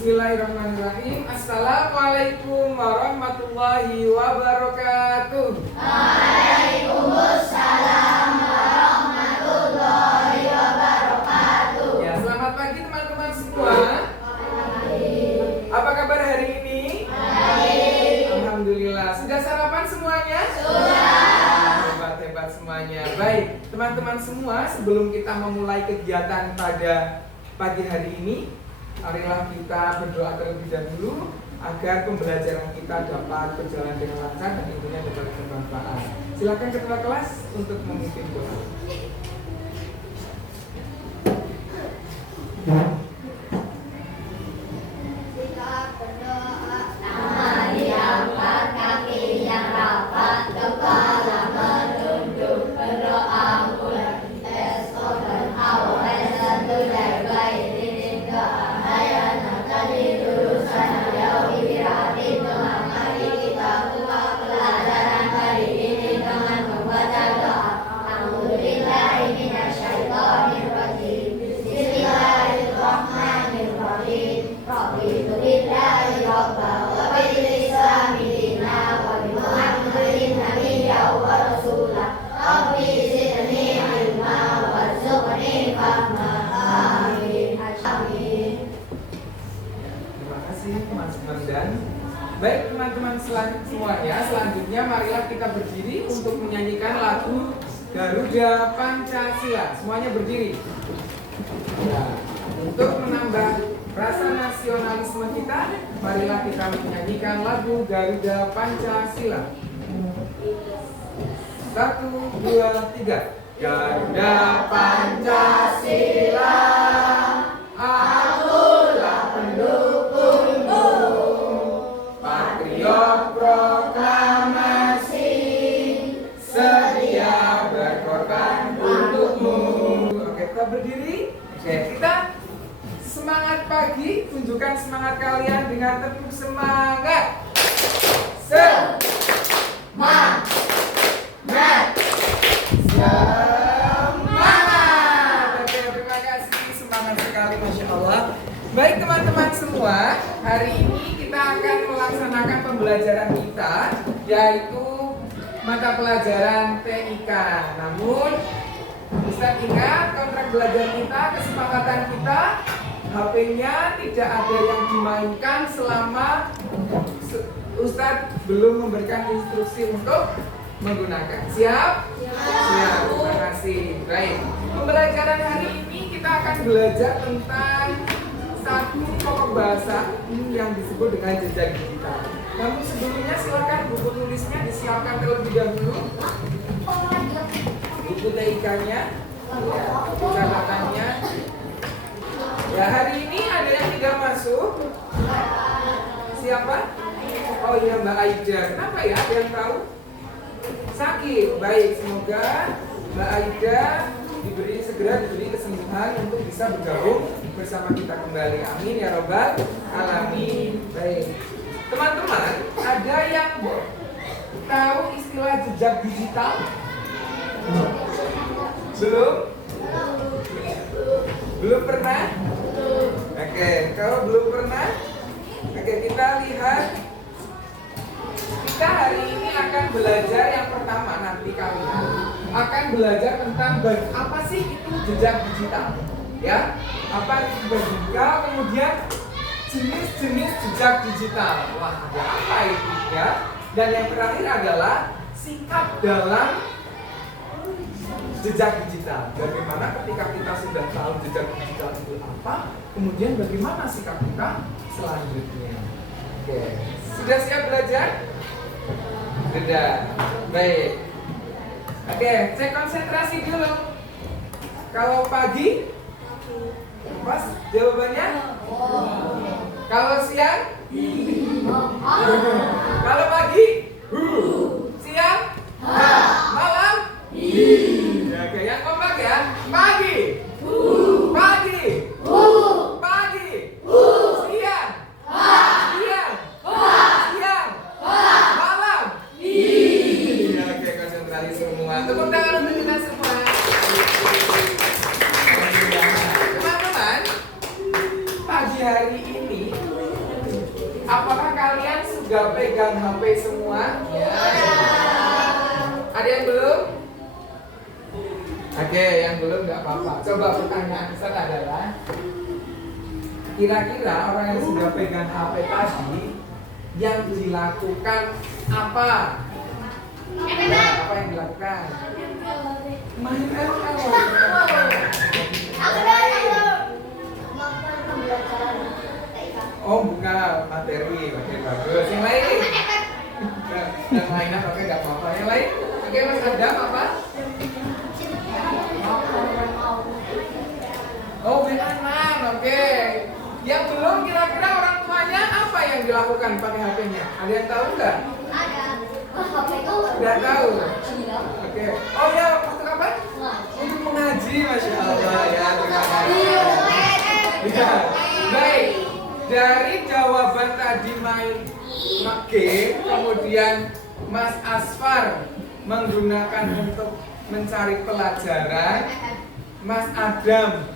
Bismillahirrahmanirrahim. Assalamualaikum warahmatullahi wabarakatuh. Waalaikumsalam warahmatullahi wabarakatuh. Ya, selamat pagi teman-teman semua. Apa kabar hari ini? Baik. Alhamdulillah. Sudah sarapan semuanya? Sudah. Hebat-hebat semuanya. Baik, teman-teman semua, sebelum kita memulai kegiatan pada pagi hari ini, marilah kita berdoa terlebih dahulu agar pembelajaran kita dapat berjalan dengan lancar dan tentunya dapat bermanfaat. Silakan ketua kelas untuk memimpin doa. Kita berdoa. Tangan diangkat, kaki yang rapat, kepala menunduk, berdoa mulai esokan awal satu dari baik ini doa. Pelajaran hari ini dengan membaca doa. Alhamdulillahirrahmanirrahim. Bismillahirrahmanirrahim. Raditu billahi rabba wa bil islami dina wa bi Muhammadin nabiyya wa rasula. Rabbi zidni ilma warzuqni fahma. Amin. Amin. Terima kasih Mas Merdan. Baik teman-teman semuanya, selanjutnya marilah kita berdiri untuk menyanyikan lagu Garuda Pancasila. Semuanya berdiri. Ya, untuk menambah rasa nasionalisme kita, marilah kita menyanyikan lagu Garuda Pancasila. 1, 2, 3. Garuda Pancasila, akulah pendukungmu. Patriot proklamasi, sedia berkorban untukmu. Oke, kita berdiri. Oke, kita semangat pagi. Tunjukkan semangat kalian dengan tepuk semangat. Semangat. Oke, terima kasih. Semangat sekali, Masya Allah. Baik teman-teman semua, hari ini kita akan melaksanakan pembelajaran kita, yaitu mata pelajaran TIK. Namun, Ustaz ingat kontrak belajar kita, kesepakatan kita, HP-nya tidak ada yang dimainkan selama Ustaz belum memberikan instruksi untuk menggunakan. Siap? Siap. Terima kasih. Baik. Pembelajaran hari ini kita akan belajar tentang satu pokok bahasa yang disebut dengan jejak digital. Namun sebelumnya silakan buku tulisnya disiapkan terlebih dahulu. Buku TIK-nya, buku catatannya. Ya, hari ini ada yang tidak masuk. Siapa? Oh iya, Mbak Aida. Kenapa ya? Ada yang tahu? Sakit. Baik, semoga Mbak Aida segera diberi kesembuhan untuk bisa bergabung bersama kita kembali. Amin ya robbal alamin. Baik, teman-teman, ada yang tahu istilah jejak digital? Belum pernah? Oke, kalau belum pernah, oke, kita lihat. Kita hari ini akan belajar yang pertama, nanti kalian akan belajar tentang apa sih itu jejak digital, ya? Apa itu jejak digital? Kemudian jenis-jenis jejak digital. Wah, ada apa itu, ya? Dan yang terakhir adalah sikap dalam jejak digital. Bagaimana ketika kita sudah tahu jejak digital itu apa, kemudian bagaimana sikap kita selanjutnya. Oke, sudah siap belajar? Sudah. Baik. Oke, cek konsentrasi dulu. Kalau pagi, pas jawabannya? Kalau siang? Kalau pagi? Siang? Malam? Oke, yang kompak ya. Pagi. Pagi. Pagi. Siang. Siang. Siang. Malam. Oke, konsentrasi semua. Tepuk tangan untuk kita semua. Teman-teman, pagi hari ini pegang HP semua? Ya. Ada yang belum? Oke, yang belum nggak apa-apa. Coba pertanyaan Ustaz adalah, kira-kira orang yang sudah pegang HP tadi, yang dilakukan apa? Ya, apa yang dilakukan? Main ML. Oh, buka materi. Oke, bagus. Yang lain? Yang lainnya oke, nggak apa-apa. Yang lain? Oke, Mas Adam apa? Oh, main anak. Oke. Yang belum, kira-kira orang tuanya apa yang dilakukan pakai HP-nya? Ada yang tahu nggak? Udah tahu. Oke. Oh ya, untuk apa? Untuk mengaji, Masya Allah ya. Terima kasih. Ya. Baik. Dari jawaban tadi main game, kemudian Mas Asfar menggunakan untuk mencari pelajaran, Mas Adam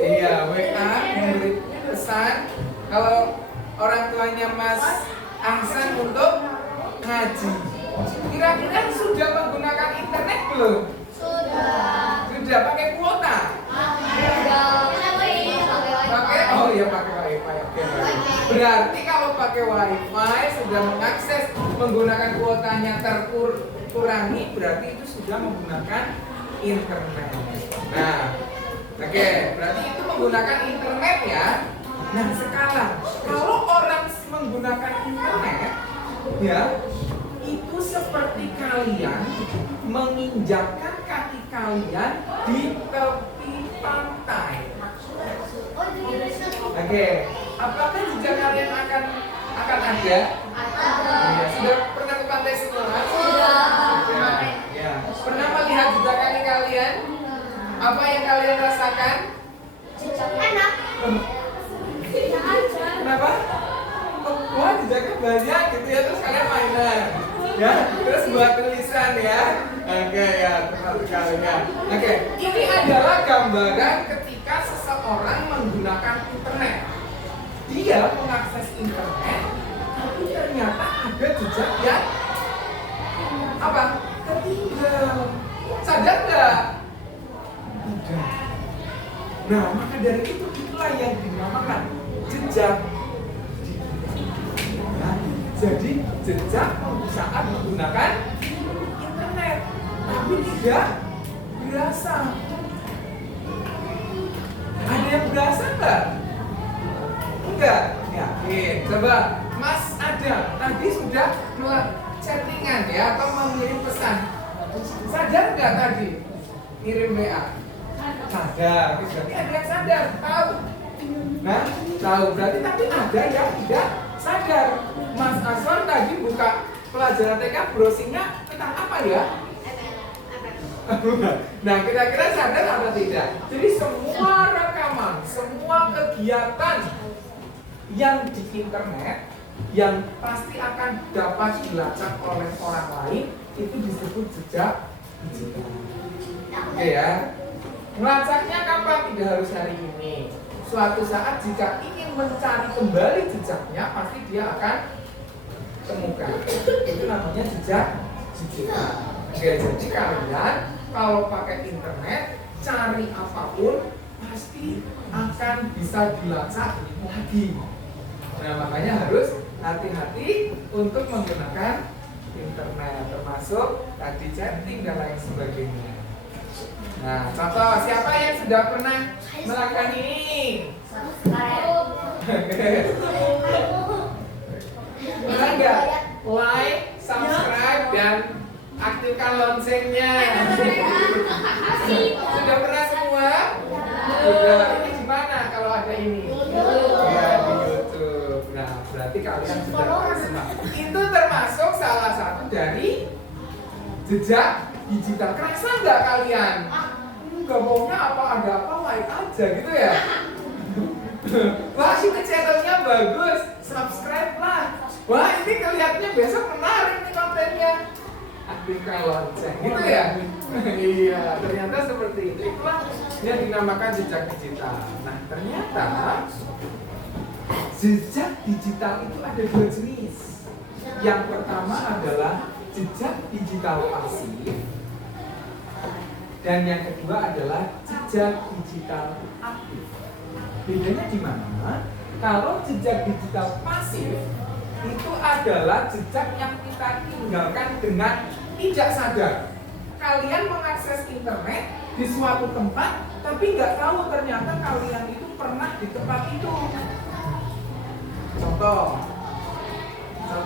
iya WA memberi pesan kalau orang tuanya Mas Ahsan untuk ngaji. Kira-kira sudah menggunakan internet belum? Sudah pakai kuota? Pakai, oh iya pakai wifi. Oke, baik. Berarti kalau pakai wifi sudah mengakses menggunakan kuotanya terkurangi, berarti itu sudah menggunakan internet. Nah, oke, berarti itu menggunakan internet ya. Nah, sekarang kalau orang menggunakan internet ya, itu seperti kalian menginjakkan kaki kalian di tepi pantai. Oke, apakah jejak kalian akan ada? Ya, sudah pernah ke pantai semua? Sudah. Ya. Pernah melihat jejak kaki kalian? Apa yang kalian rasakan? Enak. Kenapa? Wah, jejaknya banyak gitu ya, terus kalian mainan. Ya, terus buat tulisan ya. Oke ya, tepat sekali ya. Oke, ini adalah gambaran ketika seseorang menggunakan internet. Dia mengakses internet, tapi ternyata ada jejak yang apa? Ketinggal. Sadar nggak? Tidak. Nah, maka dari itu itulah yang dinamakan jejak. Nah, jadi jejak saat menggunakan internet, tapi tidak berasa. Ada yang berasa nggak? Enggak. Yakin? Coba Mas Adam tadi sudah chattingan ya atau mengirim pesan. Sadar nggak tadi ngirim WA? Sadar. Berarti ada yang sadar, tahu. Nah, tahu berarti tapi ada yang tidak sadar. Mas Aswar tadi buka pelajaran TK browsingnya tentang apa ya? Nah, kira-kira sadar atau tidak? Jadi semua rekaman, semua kegiatan yang di internet yang pasti akan dapat dilacak oleh orang lain itu disebut jejak digital. Oke ya. Melacaknya kapan? Tidak harus hari ini. Suatu saat jika ingin mencari kembali jejaknya, pasti dia akan temukan. Itu namanya jejak digital. Oke, jadi kalian kalau pakai internet, cari apapun pasti akan bisa dilacak lagi. Nah, makanya harus hati-hati untuk menggunakan internet, termasuk tadi chatting dan lain sebagainya. Nah, contoh siapa yang sudah pernah melakukan ini? Pernah nggak? Like, subscribe, dan aktifkan loncengnya. Sudah pernah semua? Sudah. Ini di mana kalau ada ini? Ya, di YouTube. Nah, berarti kalian sudah semua. Itu termasuk salah satu dari jejak digital. Kerasa nggak kalian? Nggak maunya apa ada apa like aja gitu ya. Wah, ini channelnya bagus, subscribe lah. Wah, ini kelihatannya besok menarik nih kontennya. Aktifkan lonceng gitu ya. Iya, ternyata seperti itu. Itulah yang dinamakan jejak digital. Nah, ternyata Jejak digital itu ada dua jenis. Yang pertama adalah jejak digital pasif, dan yang kedua adalah jejak digital aktif. Bedanya di mana? Kalau jejak digital pasif itu adalah jejak yang kita tinggalkan dengan tidak sadar. Kalian mengakses internet di suatu tempat, tapi nggak tahu ternyata kalian itu pernah di tempat itu. Contoh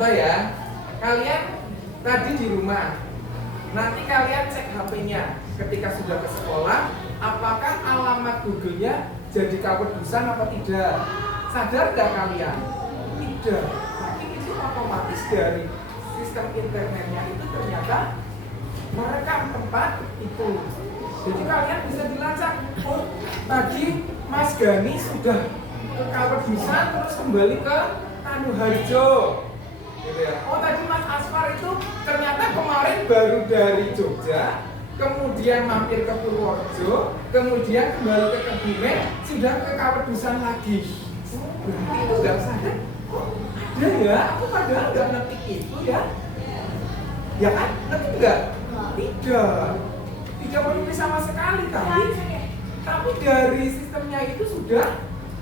ya, kalian tadi di rumah, nanti kalian cek HP-nya ketika sudah ke sekolah, apakah alamat Google-nya jadi kepedusan apa tidak? Sadar nggak kalian? Tidak. Tapi itu otomatis dari sistem internetnya itu ternyata merekam tempat itu. Jadi kalian bisa dilacak. Oh, tadi Mas Gani sudah ke Kawedusan terus kembali ke Tanuharjo. Gitu ya. Oh, tadi Mas Asfar itu ternyata kemarin baru dari Jogja, kemudian mampir ke Purworejo, kemudian kembali ke Kebumen, sudah ke Kawedusan lagi. Berarti itu nggak sadar. Oh, ada ya, aku padahal nggak ngetik itu ya. Ya kan? Ngetik nggak? Tidak menulis sama sekali, tapi dari sistemnya itu sudah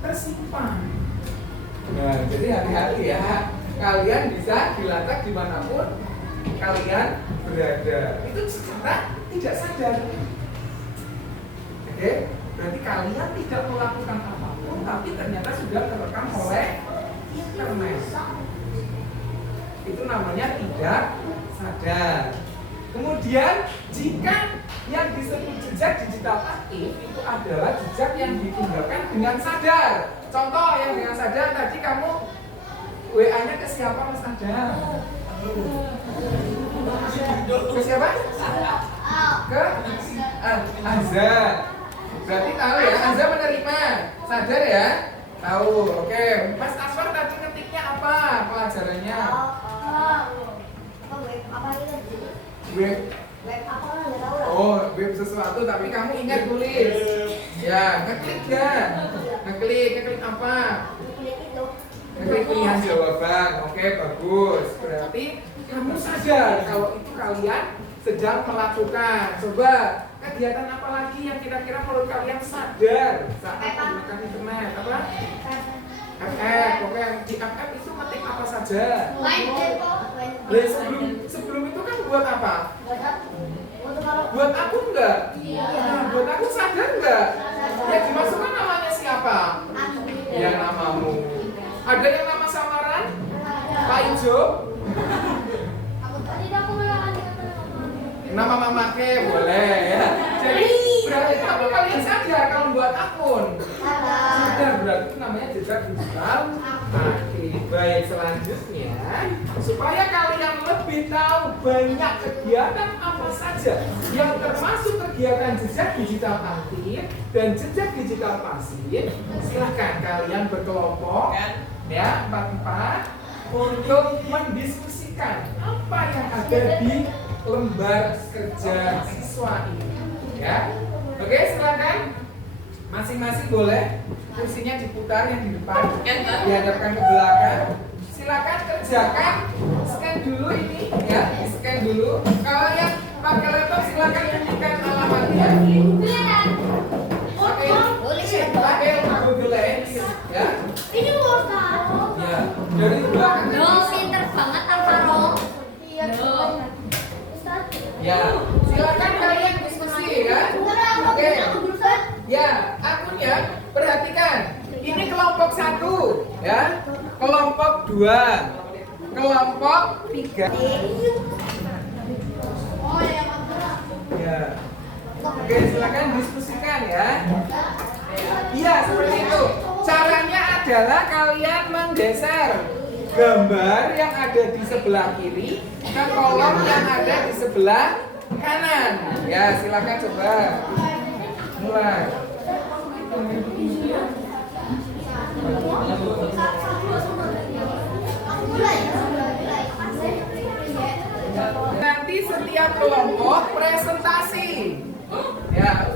tersimpan. Nah, jadi hati-hati ya, kalian bisa dilacak dimanapun kalian berada. Itu secara tidak sadar. Oke, berarti kalian tidak melakukan apapun, tapi ternyata sudah terekam oleh internet. Itu namanya tidak sadar. Kemudian jika yang disebut jejak digital aktif itu adalah jejak yang ditinggalkan dengan sadar. Contoh yang dengan sadar, tadi kamu WA-nya ke siapa Mas Adam? Ke siapa? Ke Azza. Berarti tahu ya, Azza menerima. Sadar ya? Tahu, oke. Mas Asfar tadi ngetiknya apa pelajarannya? Web web sesuatu tapi kamu ingat tulis. Ya, ngeklik kan? Ngeklik apa? Ngeklik pilihan jawaban. Oke, bagus. Berarti kamu sadar kalau itu kalian sedang melakukan. Coba kegiatan apa lagi yang kira-kira menurut kalian sadar saat menggunakan internet? Apa? FF. Oke, di FF itu ketik apa saja? Sebelum itu kan buat apa? Buat akun enggak? Nah, buat akun sadar enggak? Yang dimasukkan namanya siapa? Ya, namamu. Ada yang nama samaran? Pak Ijo? Nama mamake boleh ya. Jadi berarti tapi kalian sadar kalau buat akun. Sadar berarti itu namanya jejak digital. Oke, baik, selanjutnya supaya kalian lebih tahu banyak kegiatan apa saja yang termasuk kegiatan jejak digital aktif dan jejak digital pasif, silahkan kalian berkelompok ya 4-4 untuk mendiskusikan apa yang ada di lembar kerja siswa ini ya. Oke, silakan masing-masing boleh kursinya diputar yang di depan, dihadapkan ke belakang. Silakan kerjakan, scan dulu ini ya, scan dulu. Kalau yang pakai laptop silakan ketikkan alamatnya. Pakai Google Lens ya. Ini kuota. Ya, dari belakang. Pinter banget Alvaro. Iya. Ya, silakan kalian diskusi ya. Oke. Ya, akunnya perhatikan. Ini kelompok 1 ya. Kelompok 2. Kelompok 3. Ya. Oke, silakan diskusikan ya. Iya, seperti itu. Caranya adalah kalian menggeser gambar yang ada di sebelah kiri ke kolom yang ada di sebelah kanan. Ya, silakan coba. Mulai. Nanti setiap kelompok presentasi. Ya.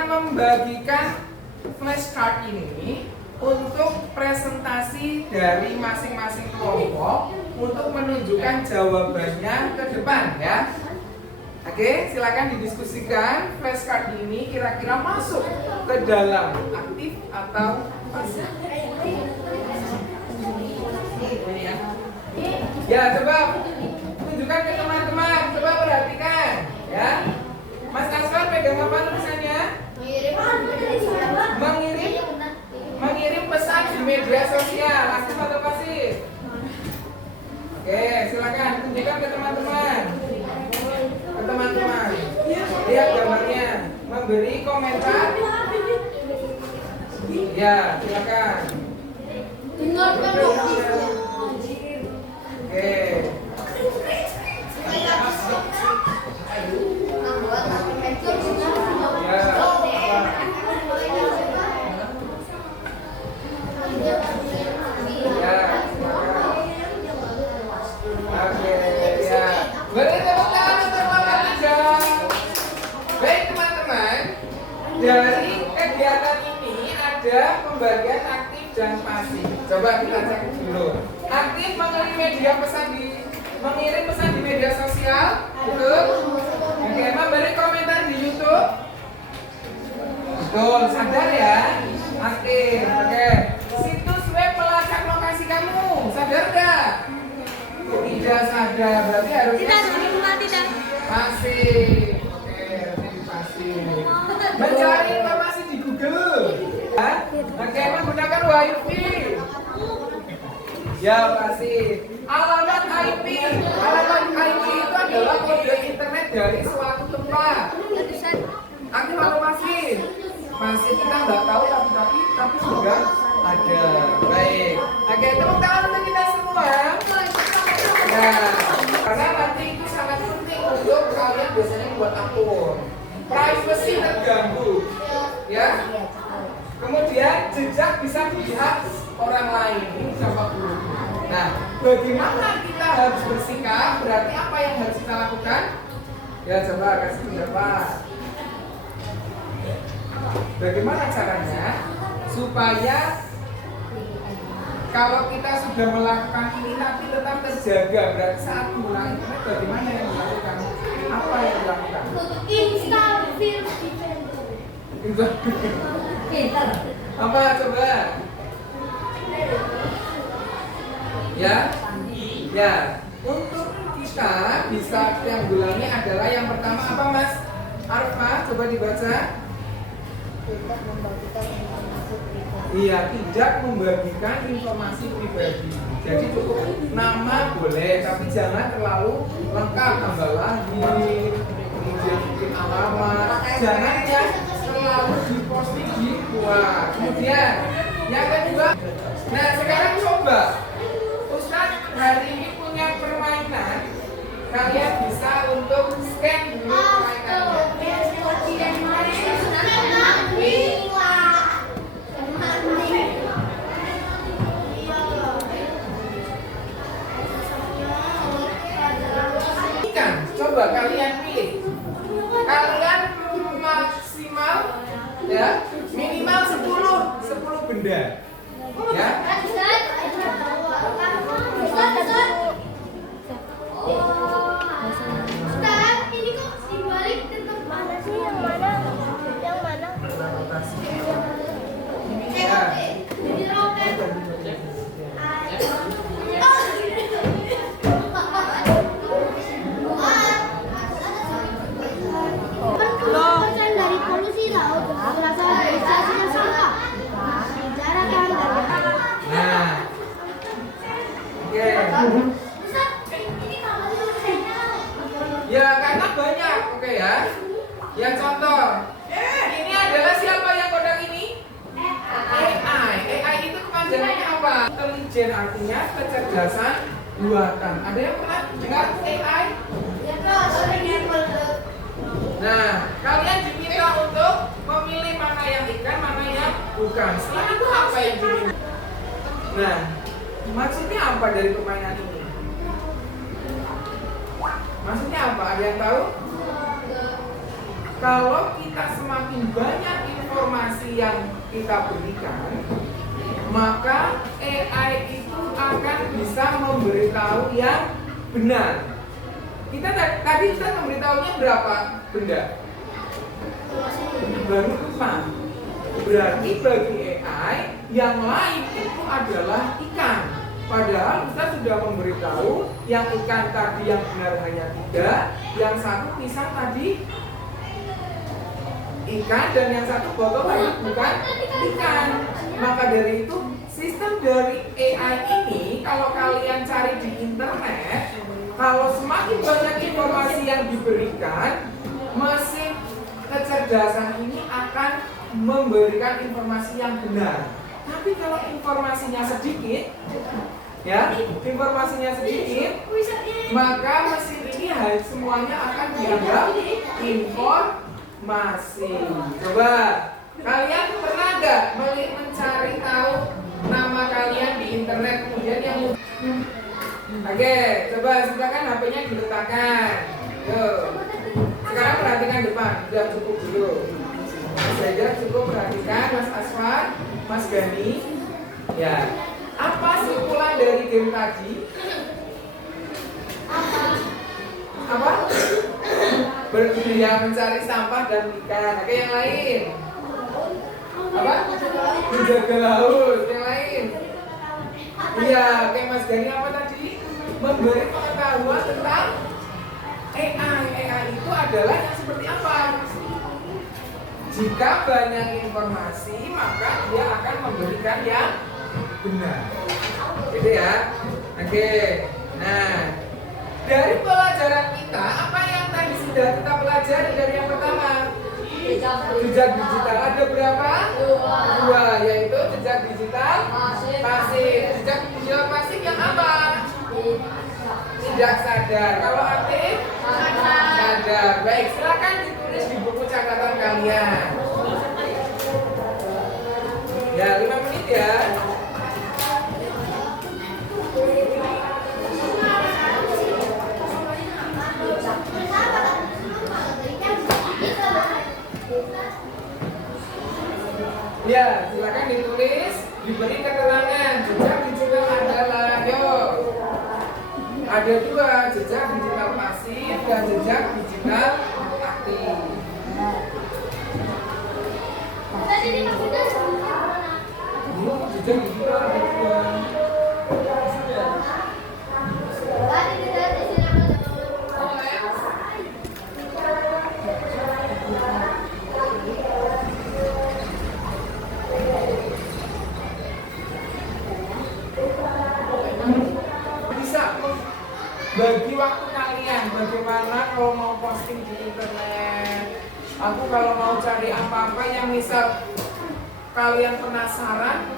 akan membagikan flashcard ini untuk presentasi dari masing-masing kelompok untuk menunjukkan jawabannya ke depan ya. Oke, silakan didiskusikan flashcard ini kira-kira masuk ke dalam aktif atau pasif. Ya, coba tunjukkan ke teman-teman, coba perhatikan ya. Mas Aswar pegang apa tulisannya? Mengirim pesan di media sosial, aktif atau pasif? Oke, silakan tunjukkan ke teman-teman. Ke teman-teman. Lihat gambarnya. Memberi komentar. Ya, silakan. Oke. Dari kegiatan ini ada pembagian aktif dan pasif. Coba kita cek dulu. Aktif mengirim pesan di media sosial, betul? Oke, memberi komentar di YouTube. Betul, sadar ya. Aktif. Oke. Situs web melacak lokasi kamu, sadar nggak? Tidak sadar, berarti harusnya pasif. Mencari informasi di Google, pakai menggunakan WiFi. Ya pasti. Alamat IP itu adalah kode internet dari suatu tempat. Aktif atau pasif? Pasif kita nggak tahu tapi sudah ada. Baik. Oke, tepuk tangan untuk kita semua. Ya, karena nanti itu sangat penting untuk kalian biasanya buat akun. Privacy terganggu, ya. Kemudian jejak bisa dilihat orang lain. Ini dampak buruk. Nah, bagaimana kita harus bersikap? Berarti apa yang harus kita lakukan? Ya, coba kasih pendapat. Bagaimana caranya supaya kalau kita sudah melakukan ini tapi tetap terjaga? Berarti saat menggunakan internet bagaimana yang dilakukan? Apa yang dilakukan? Apa coba? Ya, ya. Untuk kita bisa triangulannya adalah yang pertama apa Mas Arfa? Coba dibaca. Iya, tidak membagikan informasi pribadi. Jadi cukup nama boleh, tapi jangan terlalu lengkap, tambah lahir, kemudian mungkin alamat. Jangan ya terlalu diposting di luar. Kemudian yang kedua, nah sekarang coba Ustadz hari ini punya permainan. Kalian bisa untuk scan dulu permainannya. Coba kalian pilih. Kalian maksimal ya, minimal 10 benda. Ya. Ini kok dibalik tetap mana sih yang mana? Yang mana? Ya. Jadi roket. Dari polusi laut berasal dari hasil sampah. Bicarakan Nah, oke. Ya karena banyak, oke ya. Ya contoh, ini adalah siapa yang kodak ini? AI itu kepanjangannya apa? Intelijen artinya kecerdasan buatan. Ada yang pernah dengar AI? Nah, kalian diminta untuk memilih mana yang ikan, mana yang bukan. Setelah itu apa yang dimilih? Nah, maksudnya apa dari permainan ini? Maksudnya apa? Ada yang tahu? kalau kita semakin banyak informasi yang kita berikan, maka AI itu akan bisa memberitahu yang benar. Tadi kita memberitahunya berapa benda? Baru 5. Berarti bagi AI yang lain itu adalah ikan. Padahal kita sudah memberitahu yang ikan tadi yang benar hanya 3, yang satu pisang tadi ikan, dan yang satu botol bukan ikan. Maka dari itu sistem dari AI ini kalau kalian cari di internet, kalau semakin banyak informasi yang diberikan, mesin kecerdasan ini akan memberikan informasi yang benar. Tapi kalau informasinya sedikit, maka mesin ini semuanya akan dianggap informasi. Coba kalian pernah nggak mencari tahu nama kalian di internet kemudian yang Oke, coba silakan HP-nya diletakkan. Yuk. Sekarang perhatikan depan, sudah cukup dulu. Saja cukup perhatikan Mas Aswar, Mas Gani. Ya. Apa simpulan dari game tadi? Apa? Bergiliran mencari sampah dan ikan. Oke, yang lain. Apa? Menjaga laut. Yang lain. Iya, oke Mas Gani apa tadi? Memberi pengetahuan tentang AI. AI itu adalah yang seperti apa? Jika banyak informasi, maka dia akan memberikan yang benar. Gitu ya. Oke. Nah, dari pelajaran kita, apa yang tadi sudah kita pelajari dari yang pertama? Jejak digital ada berapa? 2, yaitu jejak digital pasif. Jejak digital pasif yang apa? Tidak sadar. Kalau aktif? Sadar. Baik, silakan ditulis di buku catatan kalian. Ya, 5 menit ya. Ya, silakan ditulis, diberi keterangan. Jejak digital adalah, yuk. Ada 2, jejak digital pasif dan jejak digital aktif. Jejak digital ada 2. Bisa bagi waktu kalian bagaimana kalau mau posting di internet. Aku kalau mau cari apa-apa yang misal kalian penasaran,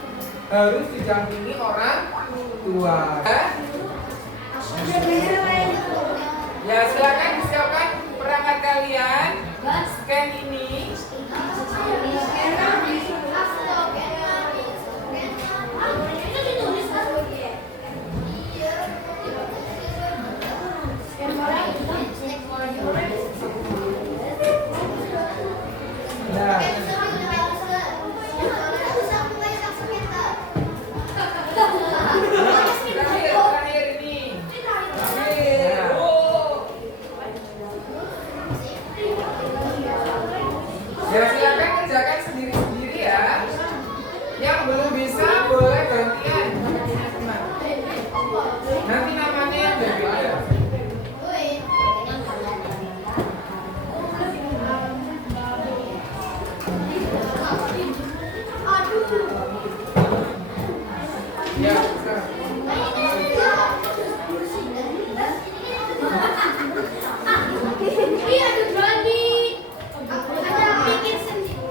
harus didampingi orang tua. Ya, silakan disiapkan perangkat kalian. Scan ini. Nah, terakhir ini. Ya, silakan kerjakan sendiri-sendiri ya. Yang belum bisa boleh gantian. Nanti namanya yang berbeda. Ya, bisa. Iya, ada berani. Ada bikin sendiri.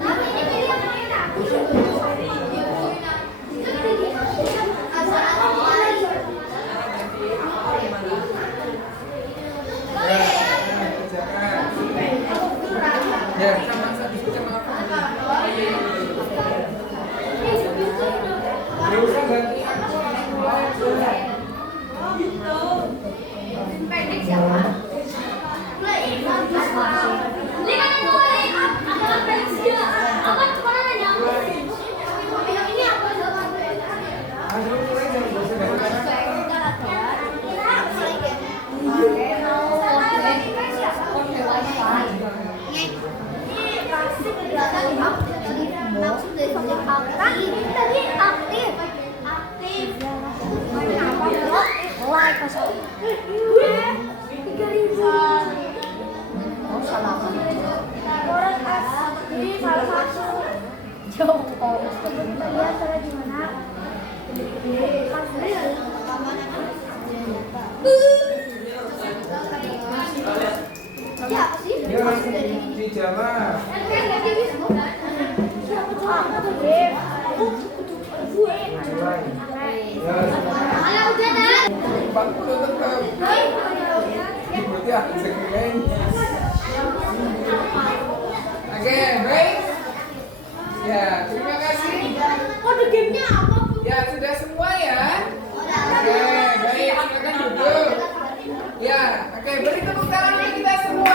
Tapi ini dia mereka. Ya, sama Gak usah ganti aku. Pendek siapa? Maksud dari aktif tadi aktif. Apa bro? Like pasal. 3.000. Oh salah. Orang jadi salah satu. Jauh. Lihat cara gimana? Siapa sih? Dia langsung di jamah. Siapa tuh? Aku tuh Dev. Gue. Ya, Alah udah dah. 40 tetap. Berarti aku sekalian. Oke, baik. Ya, terima kasih. Kode gamenya apa? Ya, sudah semua ya. Oke, baik. Silakan duduk. Ya, oke. Beri tepuk tangan untuk kita semua.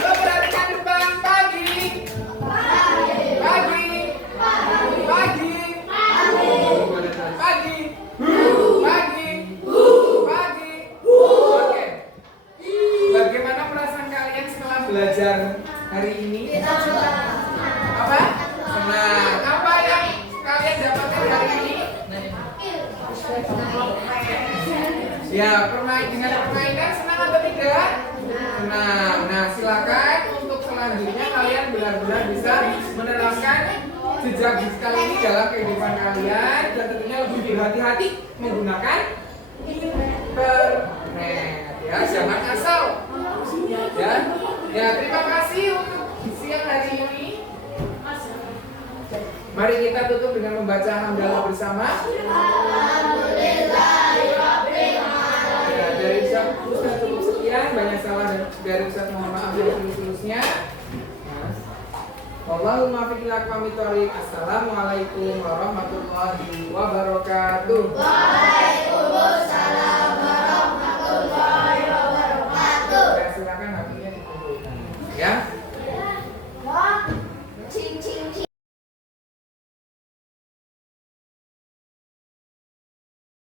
Coba perhatikan depan. Pagi. Pagi. Pagi. Pagi. Pagi. Pagi. Oke. Bagaimana perasaan kalian setelah belajar hari ini? Apa? Senang. Apa yang kalian dapatkan hari ini? Ya, dengan permainan senang atau tidak? Senang. Nah, silakan untuk selanjutnya kalian benar-benar bisa menerapkan jejak digital ini dalam kehidupan kalian dan tentunya lebih berhati-hati menggunakan internet. Ya, jangan asal. Ya, terima kasih untuk siang hari ini. Mari kita tutup dengan membaca hamdalah bersama. Ya, dari Ustaz cukup sekian, banyak salah dan dari Ustaz mohon maaf dari tulus-tulusnya. Wallahul muwaffiq ila aqwamit thoriq. Assalamualaikum warahmatullahi wabarakatuh. Waalaikumsalam.